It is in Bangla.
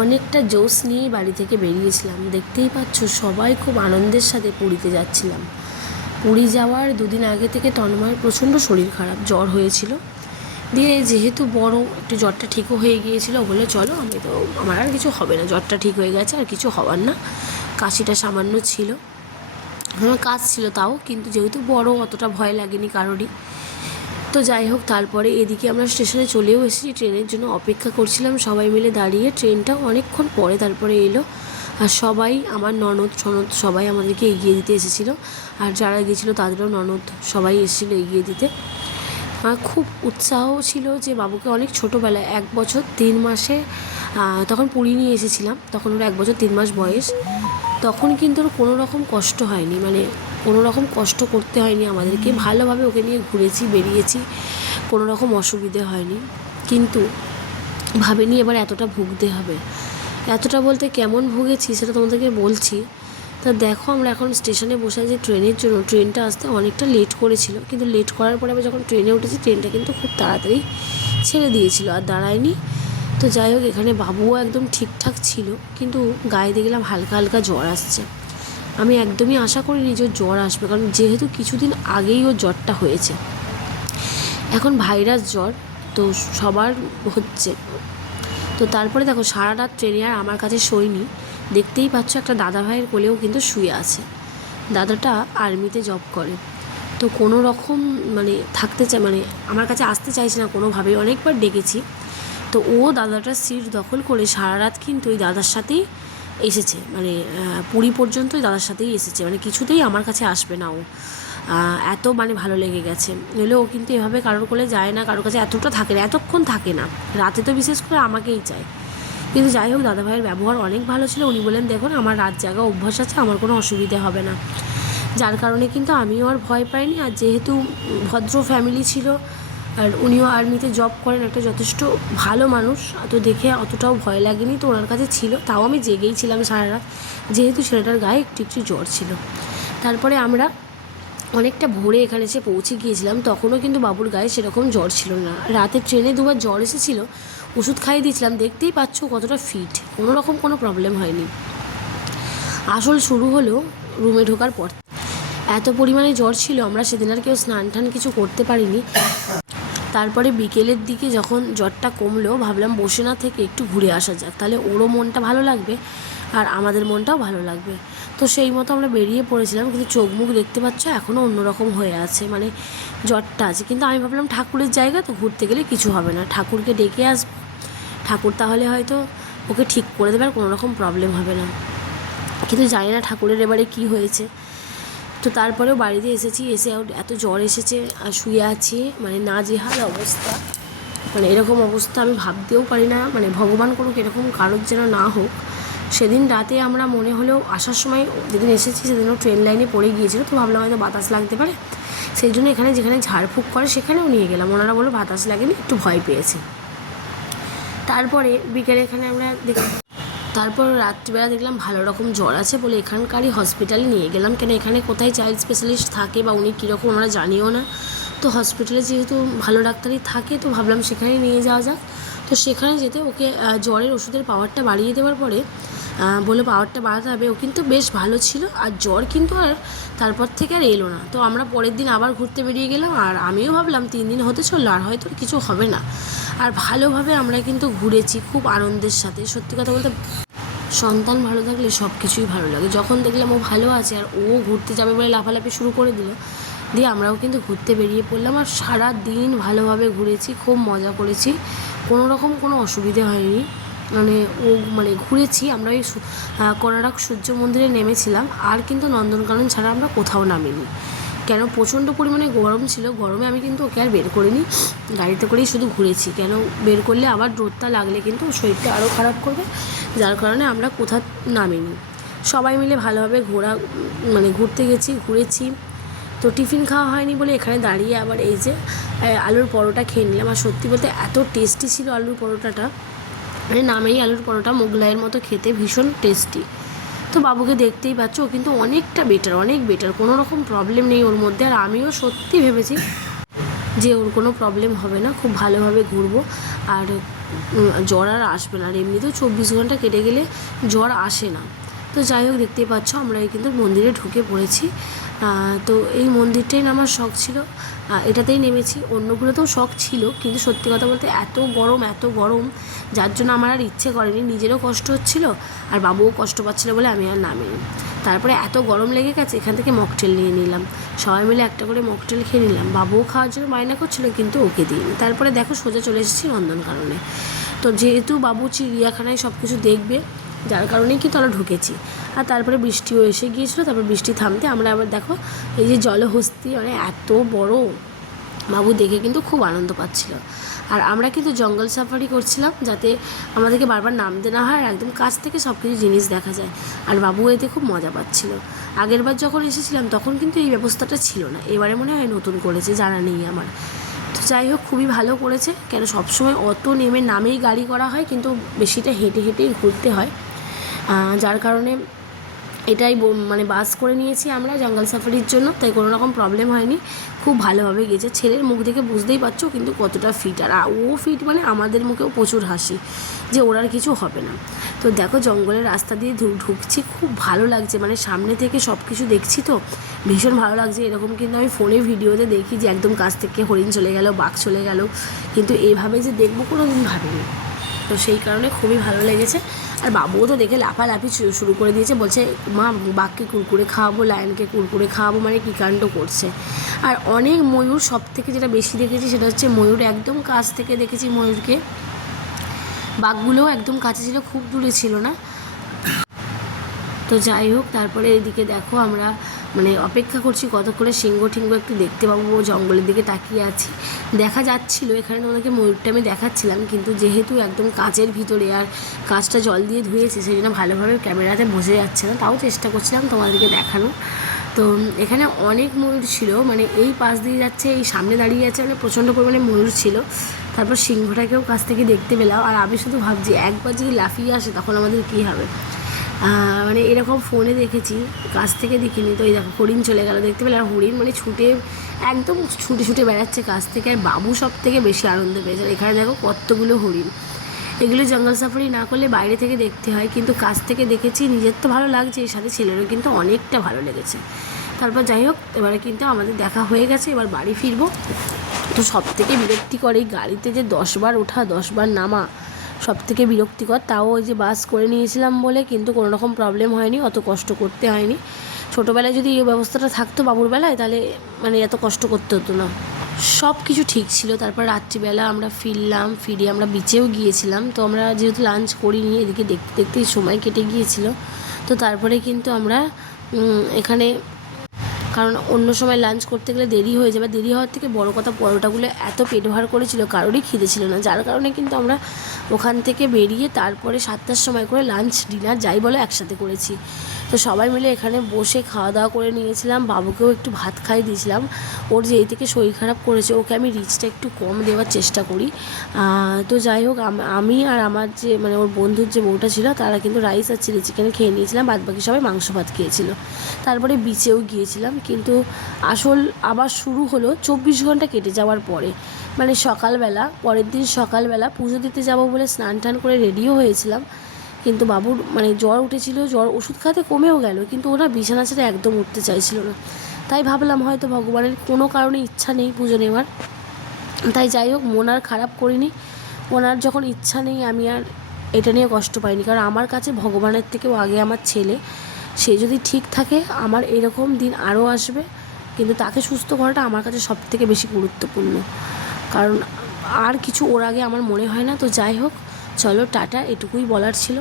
অনেকটা জোশ নিয়েই বাড়ি থেকে বেরিয়েছিলাম। দেখতেই পাচ্ছ সবাই খুব আনন্দের সাথে পুরীতে যাচ্ছিলাম। পুরী যাওয়ার দুদিন আগে থেকে তন্ময়ের প্রচণ্ড শরীর খারাপ, জ্বর হয়েছিল। দিয়ে যেহেতু বড় একটু জ্বরটা ঠিকও হয়ে গিয়েছিলো, বলে চলো আমার আর কিছু হবে না, জ্বরটা ঠিক হয়ে গেছে, আর কিছু হবার না। কাশিটা সামান্য ছিল, আমার কাজ ছিল তাও, কিন্তু যেহেতু বড় অতটা ভয় লাগেনি কারোরই। তো যাই হোক, তারপরে এদিকে আমরা স্টেশনে চলেও এসেছি, ট্রেনের জন্য অপেক্ষা করছিলাম সবাই মিলে দাঁড়িয়ে। ট্রেনটা অনেকক্ষণ পরে তারপরে এলো, আর সবাই আমার ননদ সবাই আমাদেরকে এগিয়ে দিতে এসেছিলো, আর যারা গিয়েছিলো তাদেরও ননদ সবাই এসেছিলো এগিয়ে দিতে। খুব উৎসাহ ছিল যে বাবুকে অনেক ছোটোবেলায় 1 বছর 3 মাসে তখন পুরী নিয়ে এসেছিলাম, তখন ওর 1 বছর 3 মাস বয়স। তখন কিন্তু ওর কোনো রকম কষ্ট হয়নি, মানে কোনো রকম কষ্ট করতে হয়নি আমাদেরকে, ভালোভাবে ওকে নিয়ে ঘুরেছি বেরিয়েছি, কোনো রকম অসুবিধে হয়নি। কিন্তু ভাবিনি এবার এতটা ভুগতে হবে। এতটা বলতে কেমন ভুগেছি সেটা তোমাদেরকে বলছি। তা দেখো, আমরা এখন স্টেশনে বসে আছি ট্রেনের জন্য। ট্রেনটা আসতে অনেকটা লেট করেছিল, কিন্তু লেট করার পরে আবার যখন ট্রেনে উঠেছি, ট্রেনটা কিন্তু খুব তাড়াতাড়ি ছেড়ে দিয়েছিল, আর দাঁড়ায়নি। তো যাই হোক, এখানে বাবুও একদম ঠিকঠাক ছিল, কিন্তু গায়ে দেখলাম হালকা হালকা জ্বর আসছে। আমি একদমই আশা করিনি যে ওর জ্বর আসবে, কারণ যেহেতু কিছুদিন আগেই ওর জ্বরটা হয়েছে। এখন ভাইরাস জ্বর তো সবার হচ্ছে। তো তারপরে দেখো, সারা রাত ট্রেনে আর আমার কাছে শোয়নি। দেখতেই পাচ্ছ একটা দাদা ভাইয়ের কোলেও কিন্তু শুয়ে আছে। দাদাটা আর্মিতে জব করে, তো কোনো রকম মানে থাকতে চায়, মানে আমার কাছে আসতে চাইছে না কোনোভাবেই, অনেকবার ডেকেছি। তো ও দাদাটার সিট দখল করে সারা রাত কিন্তু ওই দাদার সাথেই এসেছে, মানে পুরী পর্যন্ত ওই দাদার সাথেই এসেছে, মানে কিছুতেই আমার কাছে আসবে না ও। এত মানে ভালো লেগে গেছে। নইলে ও কিন্তু এভাবে কারোর কোলে যায় না, কারোর কাছে এতটা থাকে না, এতক্ষণ থাকে না, রাতে তো বিশেষ করে আমাকেই চায়। কিন্তু যাই হোক, দাদাভাইয়ের ব্যবহার অনেক ভালো ছিল। উনি বলেন, দেখুন আমার রাত জাগা অভ্যাস আছে, আমার কোনো অসুবিধে হবে না। যার কারণে কিন্তু আমিও আর ভয় পাইনি। আর যেহেতু ভদ্র ফ্যামিলি ছিল, আর উনিও আর্মিতে জব করেন, একটা যথেষ্ট ভালো মানুষ, তো দেখে অতটাও ভয় লাগেনি। তো ওনার কাছে ছিল, তাও আমি জেগেই ছিলাম সারা রাত, যেহেতু ছেলেটার গায়ে একটু একটু জ্বর ছিল। তারপরে আমরা অনেকটা ভোরে এখানে এসে পৌঁছে গিয়েছিলাম, তখনও কিন্তু বাবুর গায়ে সেরকম জ্বর ছিল না। রাতে ট্রেনে 2বার জ্বর এসেছিল, ওষুধ খাইয়ে দিয়েছিলাম, দেখতেই পাচ্ছ কতটা ফিট, কোনো রকম কোনো প্রবলেম হয়নি। আসল শুরু হলো রুমে ঢোকার পর। এত পরিমাণে জ্বর ছিল, আমরা সেদিন আর কেউ স্নান টান কিছু করতে পারিনি। তারপরে বিকেলের দিকে যখন জ্বরটা কমলো, ভাবলাম বসে না থেকে একটু ঘুরে আসা যাক, তাহলে ওরও মনটা ভালো লাগবে আর আমাদের মনটাও ভালো লাগবে। তো সেই মতো আমরা বেরিয়ে পড়েছিলাম, কিন্তু চোখ মুখ দেখতে পাচ্ছ এখনও অন্যরকম হয়ে আছে, মানে জ্বরটা আছে। কিন্তু আমি ভাবলাম ঠাকুরের জায়গা তো, ঘুরতে গেলে কিছু হবে না, ঠাকুরকে ডেকে আসবো, ঠাকুর তাহলে হয়তো ওকে ঠিক করে দেবে, আর কোনো রকম প্রবলেম হবে না। কিন্তু জানি না ঠাকুরের এবারে কী হয়েছে। তো তারপরেও বাড়িতে এসেছি, এসে এত জ্বর এসেছে, আর শুয়ে আছি, মানে নাজেহাল অবস্থা। মানে এরকম অবস্থা আমি ভাবতেও পারি না, মানে ভগবান করুক এরকম কারোর যেন না হোক। সেদিন রাতে আমরা মনে হলেও আসার সময়, যেদিন এসেছি সেদিনও ট্রেন লাইনে পড়ে গিয়েছিল, তো ভাবলাম হয়তো বাতাস লাগতে পারে, সেই জন্য এখানে যেখানে ঝাড়ফুঁক করে সেখানেও নিয়ে গেলাম। ওনারা বললো বাতাস লাগেনি, একটু ভয় পেয়েছে। তারপরে বিকেলে এখানে আমরা তারপর রাত্রিবেলা দেখলাম ভালো রকম জ্বর আছে বলে এখানকারই হসপিটালে নিয়ে গেলাম। কেন এখানে কোথায় চাইল্ড স্পেশালিস্ট থাকে বা উনি কীরকম আমরা জানিও না। তো হসপিটালে যেহেতু ভালো ডাক্তারই থাকে, তো ভাবলাম সেখানেই নিয়ে যাওয়া যাক। তো সেখানে যেতে ওকে জ্বরের ওষুধের পাওয়ারটা বাড়িয়ে দেওয়ার পরে বলে পাওয়ারটা বাড়াতে হবে। ও কিন্তু বেশ ভালো ছিল, আর জ্বর কিন্তু আর তারপর থেকে আর এলো না। তো আমরা পরের দিন আবার ঘুরতে বেরিয়ে গেলাম, আর আমিও ভাবলাম 3 দিন হতে চললো, আর হয়তো কিছু হবে না। আর ভালোভাবে আমরা কিন্তু ঘুরেছি খুব আনন্দের সাথে। সত্যি কথা বলতে, সন্তান ভালো থাকলে সব কিছুই ভালো লাগে। যখন দেখলাম ও ভালো আছে আর ও ঘুরতে যাবে বলে লাফালাফি শুরু করে দিল, দিয়ে আমরাও কিন্তু ঘুরতে বেরিয়ে পড়লাম। আর সারা দিন ভালোভাবে ঘুরেছি, খুব মজা করেছি, কোনো রকম কোনো অসুবিধে হয়নি। মানে ঘুরেছি আমরা। ওই কোনারক সূর্য মন্দিরে নেমেছিলাম, আর কিন্তু নন্দনকানন ছাড়া আমরা কোথাও নামিনি। কেন, প্রচণ্ড পরিমাণে গরম ছিল, গরমে আমি কিন্তু ওকে আর বের করিনি, গাড়িতে করেই শুধু ঘুরেছি। কেন, বের করলে আবার রোদটা লাগলে কিন্তু শরীরটা আরও খারাপ করবে, যার কারণে আমরা কোথাও নামিনি। সবাই মিলে ভালোভাবে ঘুরতে গেছি, ঘুরেছি। তো টিফিন খাওয়া হয়নি বলে এখানে দাঁড়িয়ে আবার এই যে আলুর পরোটা খেয়ে নিলাম। আর সত্যি বলতে এত টেস্টি ছিল আলুর পরোটাটা, মানে নামেই আলুর পরোটা, মোগলাইয়ের মতো খেতে, ভীষণ টেস্টি। তো বাবুকে দেখতেই পাচ্ছ, ও কিন্তু অনেকটা বেটার, অনেক বেটার, কোনো রকম প্রবলেম নেই ওর মধ্যে। আর আমিও সত্যি ভেবেছি যে ওর কোনো প্রবলেম হবে না, খুব ভালোভাবে ঘুরবো। আর জ্বর আর আসবে না। আর এমনিতেও 24 ঘন্টা কেটে গেলে জ্বর আসে না। তো যাই হোক, দেখতেই পাচ্ছ আমরা কিন্তু মন্দিরে ঢুকে পড়েছি। তো এই মন্দিরটাই নামার শখ ছিল, এটাতেই নেমেছি। অন্যগুলোতেও শখ ছিল, কিন্তু সত্যি কথা বলতে এত গরম, যার জন্য আমার আর ইচ্ছে করেনি। নিজেরও কষ্ট হচ্ছিল আর বাবুও কষ্ট পাচ্ছিল বলে আমি আর নামিনি। তারপরে এত গরম লেগে গেছে, এখান থেকে মকটেল নিয়ে নিলাম। সবাই মিলে একটা করে মকটেল খেয়ে নিলাম। বাবুও খাওয়ার জন্য বায়না করছিল, কিন্তু ওকে দিইনি। তারপরে দেখো সোজা চলে এসেছি নন্দনকাননে। তো যেহেতু বাবু চিড়িয়াখানায় সব কিছু দেখবে, যার কারণেই কিন্তু আমরা ঢুকেছি। আর তারপরে বৃষ্টিও এসে গিয়েছিলো। তারপর বৃষ্টি থামতে আমরা আবার দেখো এই যে জলহস্তি, মানে এত বড়, বাবু দেখে কিন্তু খুব আনন্দ পাচ্ছিল। আর আমরা কিন্তু জঙ্গল সাফারি করছিলাম, যাতে আমাদেরকে বারবার নামতে না হয় আর একদম কাছ থেকে সব কিছু জিনিস দেখা যায়। আর বাবু এতে খুব মজা পাচ্ছিল। আগেরবার যখন এসেছিলাম তখন কিন্তু এই ব্যবস্থাটা ছিল না, এবারে মনে হয় নতুন করেছে, জানা নেই আমার। তো যাই হোক, খুবই ভালো করেছে। কেন সবসময় অত নামেই গাড়ি করা হয়, কিন্তু বেশিটা হেঁটেই ঘুরতে হয়, যার কারণে এটাই মানে বাস করে নিয়েছি আমরা জঙ্গল সাফারির জন্য। তাই কোনো রকম প্রবলেম হয়নি, খুব ভালোভাবে গেছে। ছেলের মুখ দেখে বুঝতেই পারছো কিন্তু কতটা ফিট। আর ও ফিট মানে আমাদের মুখেও প্রচুর হাসি যে ওর আর কিছু হবে না। তো দেখো জঙ্গলের রাস্তা দিয়ে ঢুকছি, খুব ভালো লাগছে। মানে সামনে থেকে সব কিছু দেখছি তো ভীষণ ভালো লাগছে। এরকম কিন্তু আমি ফোনে ভিডিওতে দেখি যে একদম কাছ থেকে হরিণ চলে গেল, বাঘ চলে গেল, কিন্তু এইভাবে যে দেখবো কোনো দিন ভাবিনি। তো সেই কারণে খুবই ভালো লেগেছে। আর বাবুও তো দেখে লাফালাফি শুরু করে দিয়েছে, বলছে মা বাঘকে কুরকুরে খাওয়াবো, লায়নকে কুরকুরে খাওয়াবো, মানে কী কাণ্ড করছে। আর অনেক ময়ূর, সব থেকে যেটা বেশি দেখেছি সেটা হচ্ছে ময়ূর। একদম কাছ থেকে দেখেছি ময়ূরকে। বাঘগুলোও একদম কাছে ছিল, খুব দূরে ছিল না। তো যাই হোক, তারপরে এদিকে দেখো আমরা মানে অপেক্ষা করছি কতক্ষণে সিংহ টিংহ একটু দেখতে পাবো। জঙ্গলের দিকে তাকিয়ে আছি, দেখা যাচ্ছিল এখানে তোমাদেরকে ময়ূরটা আমি দেখাচ্ছিলাম, কিন্তু যেহেতু একদম কাচের ভিতরে আর কাচটা জল দিয়ে ধুয়েছে, সেই জন্য ভালোভাবে ক্যামেরাতে বোঝা যাচ্ছে না। তাও চেষ্টা করছিলাম তোমাদেরকে দেখানো। তো এখানে অনেক ময়ূর ছিল, মানে এই পাশ দিয়ে যাচ্ছে, এই সামনে দাঁড়িয়ে আছে, মানে প্রচণ্ড পরিমাণে ময়ূর ছিল। তারপর সিংহটাকেও কাছ থেকে দেখতে পেলাম। আর আমি শুধু ভাবছি একবার যদি লাফিয়ে আসে তখন আমাদের কী হবে। মানে এরকম ফোনে দেখেছি, কাছ থেকে দেখিনি। তো এই দেখো হরিণ চলে গেল, দেখতে পেলে। আর হরিণ মানে একদম ছুটে বেড়াচ্ছে কাছ থেকে। আর বাবু সব থেকে বেশি আনন্দ পেয়েছে। এখানে দেখো কতগুলো হরিণ। এগুলো জঙ্গল সাফারি না করলে বাইরে থেকে দেখতে হয়, কিন্তু কাছ থেকে দেখেছি, নিজের তো ভালো লাগছে, এর সাথে ছেলেরও কিন্তু অনেকটা ভালো লেগেছে। তারপর যাই হোক, এবারে কিন্তু আমাদের দেখা হয়ে গেছে, এবার বাড়ি ফিরবো। তো সব থেকে বিরক্তিকর এই গাড়িতে যে 10 বার ওঠা 10 বার নামা, সব থেকে বিরক্তিকর। তাও ওই যে বাস করে নিয়েছিলাম বলে কিন্তু কোনো রকম প্রবলেম হয়নি, অত কষ্ট করতে হয়নি। ছোটোবেলায় যদি এই ব্যবস্থাটা থাকতো বাবুর বেলায়, তাহলে মানে এত কষ্ট করতে হতো না। সব কিছু ঠিক ছিল। তারপর রাত্রিবেলা আমরা ফিরে আমরা বিচেও গিয়েছিলাম। তো আমরা যেহেতু লাঞ্চ করিনি, এদিকে দেখতে দেখতেই সময় কেটে গিয়েছিল। তো তারপরে কিন্তু আমরা এখানে, কারণ অন্য সময় লাঞ্চ করতে গেলে দেরি হয়ে যাবে, দেরি হওয়ার থেকে বড় কথা পরোটাগুলো এত পেট ভার করেছিল, কারোরই খিদে ছিল না। যার কারণে কিন্তু আমরা ওখান থেকে বেরিয়ে তারপরে 7টার সময় করে লাঞ্চ ডিনার যাই বলো একসাথে করেছি। তো সবাই মিলে এখানে বসে খাওয়া দাওয়া করে নিয়েছিলাম। বাবুকেও একটু ভাত খাইয়ে দিয়েছিলাম। ওর যেই থেকে শরীর খারাপ করেছে, ওকে আমি রিচটা একটু কম দেওয়ার চেষ্টা করি। তো যাই হোক, আমি আর আমার যে মানে ওর বন্ধুর যে বউটা ছিল, তারা কিন্তু রাইস আর চিলি চিকেন খেয়ে নিয়েছিলাম, বাদবাকি সবাই মাংস ভাত খেয়েছিল। তারপরে বিচেও গিয়েছিলাম, কিন্তু আসল আবার শুরু হলো 24 ঘন্টা কেটে যাওয়ার পরে। মানে সকালবেলা, পরের দিন সকালবেলা পুজো দিতে যাবো বলে স্নান টান করে রেডিও হয়েছিলাম, কিন্তু বাবুর মানে জ্বর উঠেছিল। জ্বর ওষুধ খাতে কমেও গেল, কিন্তু ওরা বিছানা ছেড়ে একদম উঠতে চাইছিল না। তাই ভাবলাম হয়তো ভগবানের কোনো কারণে ইচ্ছা নেই পুজো নেওয়ার। তাই যাই হোক, মন আর খারাপ করিনি। ওনার যখন ইচ্ছা নেই, আমি আর এটা নিয়ে কষ্ট পাইনি। কারণ আমার কাছে ভগবানের থেকেও আগে আমার ছেলে। সে যদি ঠিক থাকে, আমার এরকম দিন আরও আসবে, কিন্তু তাকে সুস্থ করাটা আমার কাছে সব থেকে বেশি গুরুত্বপূর্ণ। কারণ আর কিছু ওর আগে আমার মনে হয় না। তো যাই হোক, চলো টাটা, এটুকুই বলার ছিল।